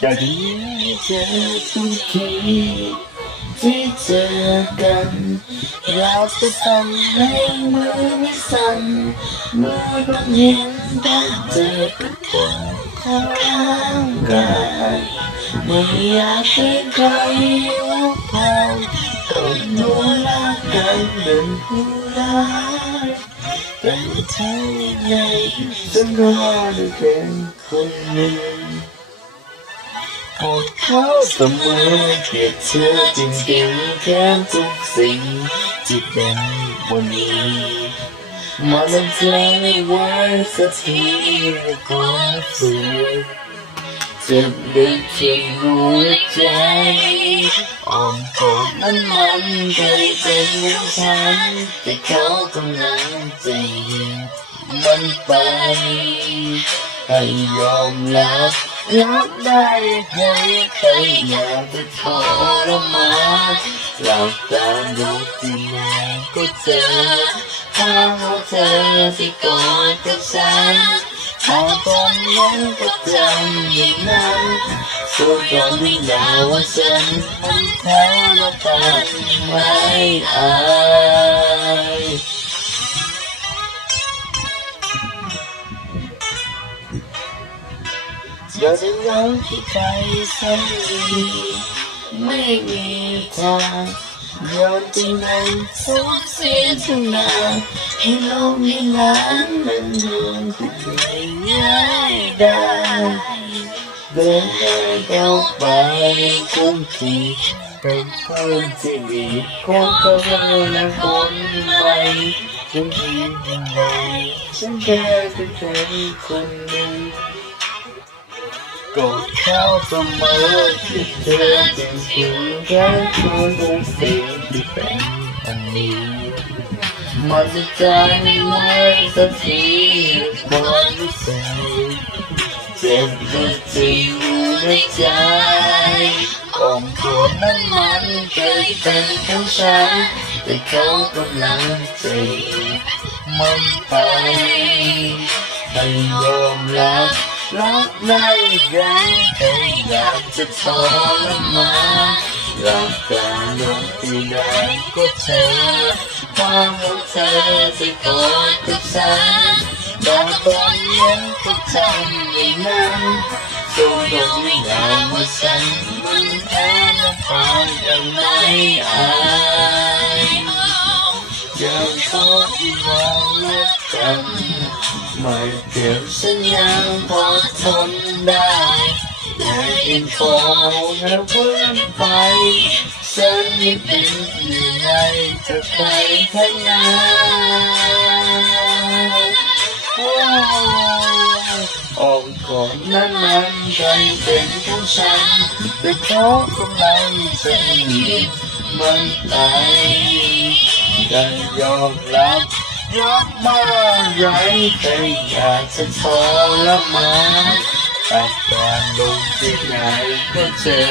อยากจะให้เธอทุกทีที่เจอกันอยากจะทำให้มือไม่สั่นเมื่อต้องเห็นภาพเธอกับคนข้างกายไม่อยากให้ใครรู้พอต้องดูแลกันเป็นผู้ร้ายแต่เธอยังไงฉันก็ได้เป็นคนหนึ่ง กอดเขาเสมอเกลียดเธอจริงๆแค่ทุกสิ่งที่เป็นวันนี้มันทำใจไม่ไหวสักทีก็ฝืนเจ็บลึกที่หัวใจอ้อมกอดนั้นมันเคยเป็นของฉันแต่เขากำลังจะยิงมันไปให้ยอมรับ รับได้ให้ใครอยากจะทรมานหลับตาดูที่ไหนก็เจอภาพของเธอที่กอดกับฉันภาพตอนนั้นก็จำอย่างนั้นส่วนตอนที่ดาวว่าฉันมันแพ้มาตันไม่อา ยอย่าได้รักที่ใครสักทีไม่มีทางยอมจริงนั้นสูญเสียทุกนางให้โลกนี้ล้านมันดวงคุณไม่ง่ายได้เดินหน้าเข้าไปทุกทีเป็นเพื่อนที่ดีของเธอและคนใหม่ฉันคิดยังไงฉันแค่เป็นแค่คนหนึ่ง กอดเขาเสมอที่เธอจริงๆแค่ตัวทุกสิ่งที่เป็นอันนี้มันจะใจไม่ไหวสักทีความรู้สึกเจ็บลึกที่อยู่ในใจอ้อมกอดนั้นมันเคยเป็นของฉันแต่เขากำลังจะหยิบมันไปให้ยอมรับ รักได้ยังแค่อยากจะทรมานรักกันลงที่ไหนก็เจอความของเธอที่กอดกับฉันแต่ตอนยังก็จำอย่างนั้นจนตรงนี้ยาวว่าฉันมันแพ้น้ำตายังไม่อายยังขอที่วาง ไม่เก็บฉันยังพอทนได้แต่อินโฟแล้วเพื่อนไปฉันไม่เป็นยังไงจะไปทั้งนั้นออกก่อนนั้นมันเคยเป็นของฉันแต่เขากำลังจะหยิบมันไปได้ยอมรับ รักมาไรแต่อยากจะทรมานตัดการลงที่ไหนก็เจอ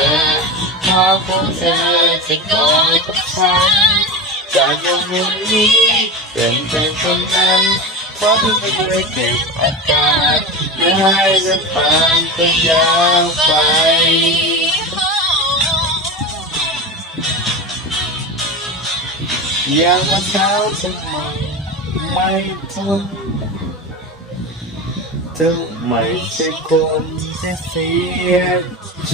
ภาพของเธอที่กอดกับฉันจากวันนี้เป็นเป็นคนนั้นเพราะที่ไม่ได้เก็บอาการไม่ให้จะผ่านไปยาวไปย่างว่าเช้าทำไม ไม่ทนจึงไม่ใช่คนที่เสียใจ